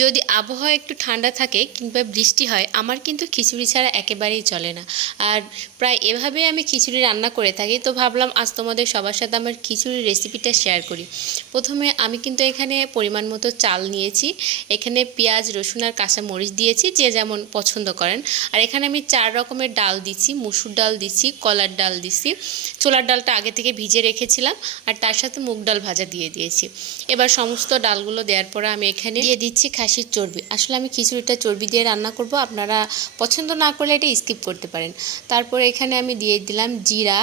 যদি আবহাওয়া একটু ঠান্ডা থাকে কিংবা বৃষ্টি হয়, আমার কিন্তু খিচুড়ি ছাড়া একেবারেই চলে না। আর প্রায় এভাবেই আমি খিচুড়ি রান্না করে থাকি। তো ভাবলাম আজ তোমাদের সবার সাথে আমার খিচুড়ির রেসিপিটা শেয়ার করি। প্রথমে আমি কিন্তু এখানে পরিমাণ মতো চাল নিয়েছি, এখানে পেঁয়াজ, রসুন আর কাঁচা মরিচ দিয়েছি, যে যেমন পছন্দ করেন। আর এখানে আমি 4 রকমের ডাল দিচ্ছি, মুসুর ডাল দিচ্ছি, কলার ডাল দিচ্ছি, ছোলার ডালটা আগে থেকে ভিজে রেখেছিলাম, আর তার সাথে মুগ ডাল ভাজা দিয়ে দিয়েছি। এবার সমস্ত ডালগুলো দেওয়ার পরে আমি এখানে দিয়ে দিচ্ছি খাসির চর্বি। আসলে আমি খিচুড়িটা চর্বি দিয়ে রান্না করব, আপনারা পছন্দ না করলে এটা স্কিপ করতে পারেন। তারপরে এখানে আমি দিয়ে দিলাম জিরা,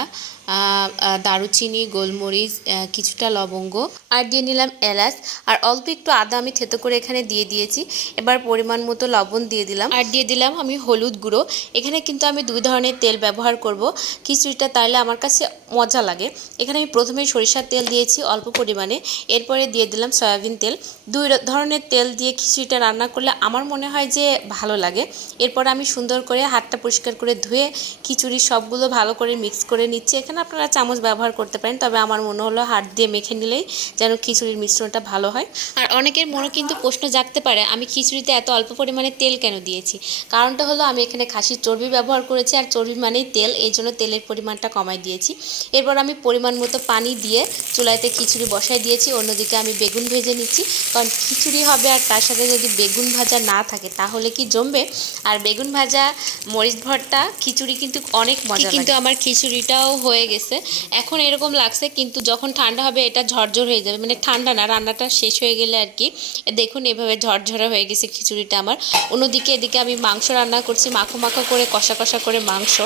দারুচিনি, গোলমরিচ, কিছুটা লবঙ্গ, আর দিয়ে নিলাম এলাচ, আর অল্প একটু আদা আমি থেতো করে এখানে দিয়ে দিয়েছি। এবার পরিমাণ মতো লবণ দিয়ে দিলাম, আর দিয়ে দিলাম আমি হলুদ গুঁড়ো। এখানে কিন্তু আমি 2 ধরনের তেল ব্যবহার করব খিচুড়িটা, তাইলে আমার কাছে মজা লাগে। এখানে আমি প্রথমে সরিষার তেল দিয়েছি অল্প পরিমাণে, এরপরে দিয়ে দিলাম সয়াবিন তেল। 2 ধরনের তেল দিয়ে খিচুড়িটা রান্না করলে আমার মনে হয় যে ভালো লাগে। এরপর আমি সুন্দর করে হাতটা পরিষ্কার করে ধুয়ে খিচুড়ি সবগুলো ভালো করে মিক্স করে নিচ্ছি। এখানে আপনারা চামচ ব্যবহার করতে পারেন, তবে আমার মনে হলো হাত দিয়ে মেখে নিলেই যেন খিচুড়ির মিশ্রণটা ভালো হয়। আর অনেকের মনে কিন্তু প্রশ্ন জাগতে পারে, আমি খিচুড়িতে এত অল্প পরিমাণে তেল কেন দিয়েছি। কারণটা হলো আমি এখানে খাসির চর্বি ব্যবহার করেছি, আর চর্বি মানেই তেল, এই জন্য তেলের পরিমাণটা কমাই দিয়েছি। এরপর আমি পরিমাণ মতো পানি দিয়ে চুলাইতে খিচুড়ি বসাই দিয়েছি। অন্যদিকে আমি বেগুন ভেজে নিচ্ছি, কারণ খিচুড়ি হবে আর তার সাথে যদি বেগুন ভাজা না থাকে তাহলে কি জমবে। আর বেগুন ভাজা, মরিচ ভর্তা, খিচুড়ি কিন্তু অনেক মজা লাগে। কিন্তু আমার খিচুড়িটাও হয়ে গেছে, এখন এরকম লাগছে, কিন্তু যখন ঠান্ডা হবে এটা ঝরঝর হয়ে যাবে, মানে ঠান্ডা না, রান্নাটা শেষ হয়ে গেলে আর কি। দেখুন এভাবে ঝরঝরা হয়ে গেছে খিচুড়িটা আমার। অন্যদিকে এদিকে আমি মাংস রান্না করছি, মাখো মাখো করে, কষা কষা করে মাংস।